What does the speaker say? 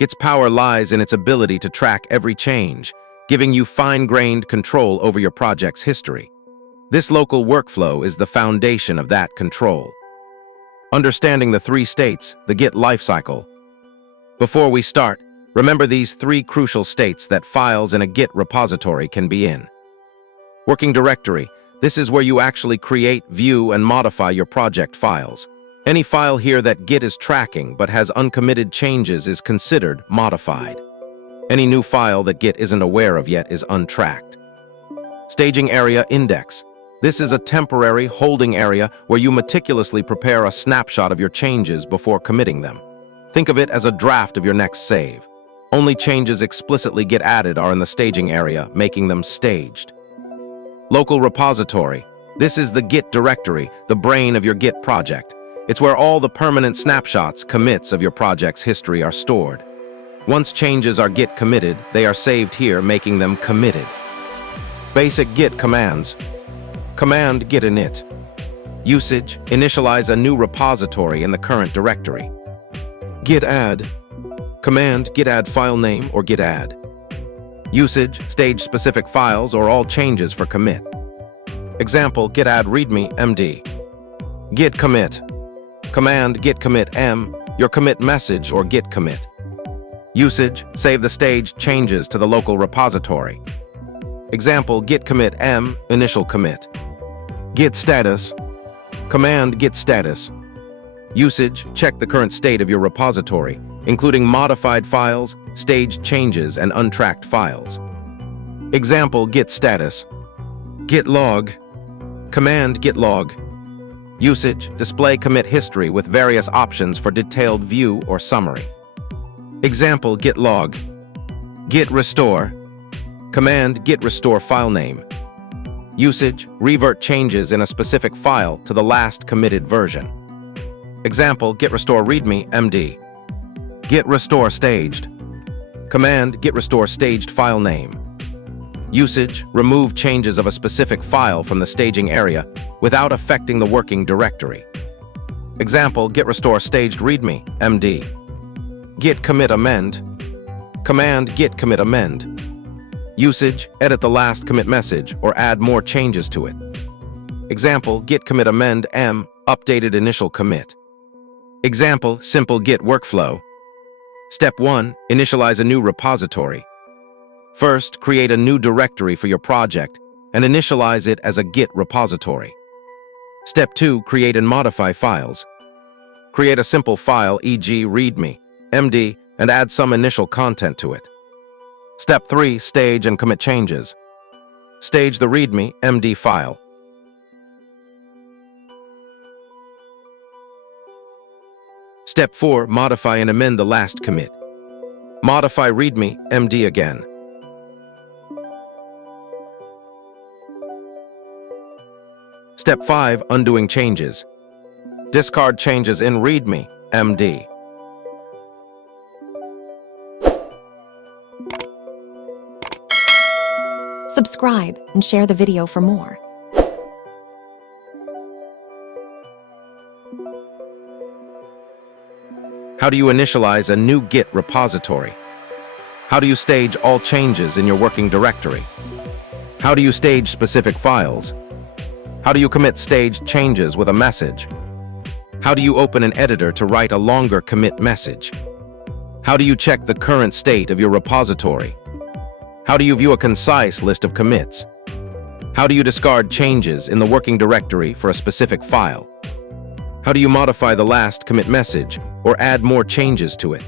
Git's power lies in its ability to track every change, giving you fine-grained control over your project's history. This local workflow is the foundation of that control. Understanding the 3 states, the Git lifecycle. Before we start, remember these 3 crucial states that files in a Git repository can be in. Working directory. This is where you actually create, view, and modify your project files. Any file here that Git is tracking but has uncommitted changes is considered modified. Any new file that Git isn't aware of yet is untracked. Staging area index. This is a temporary holding area where you meticulously prepare a snapshot of your changes before committing them. Think of it as a draft of your next save. Only changes explicitly get added are in the staging area, making them staged. Local repository. This is the Git directory, the brain of your Git project. It's where all the permanent snapshots, commits of your project's history are stored. Once changes are Git committed, they are saved here, making them committed. Basic Git commands. Command git init. Usage, initialize a new repository in the current directory. Git add. Command git add file name or git add. Usage, stage specific files or all changes for commit. Example, git add readme md. Git commit. Command git commit m, your commit message or git commit. Usage, save the staged changes to the local repository. Example, git commit m, initial commit. Git status. Command git status. Usage, check the current state of your repository, including modified files, staged changes, and untracked files. Example, git status. Git log. Command git log. Usage, display commit history with various options for detailed view or summary. Example, git log. Git restore. Command git restore file name. Usage, revert changes in a specific file to the last committed version. Example, git restore readme md. Git restore staged. Command git restore staged file name. Usage, remove changes of a specific file from the staging area without affecting the working directory. Example, git restore staged readme md. Git commit amend. Command git commit amend. Usage, edit the last commit message or add more changes to it. Example, git commit amend m, updated initial commit. Example, simple Git workflow. Step 1, initialize a new repository. First, create a new directory for your project and initialize it as a Git repository. Step 2, create and modify files. Create a simple file, e.g. readme, md, and add some initial content to it. Step 3, stage and commit changes. Stage the readme, md file. Step 4, modify and amend the last commit. Modify readme, md again. Step 5, undoing changes. Discard changes in readme, md. Subscribe and share the video for more. How do you initialize a new Git repository? How do you stage all changes in your working directory? How do you stage specific files? How do you commit staged changes with a message? How do you open an editor to write a longer commit message? How do you check the current state of your repository? How do you view a concise list of commits? How do you discard changes in the working directory for a specific file? How do you modify the last commit message or add more changes to it?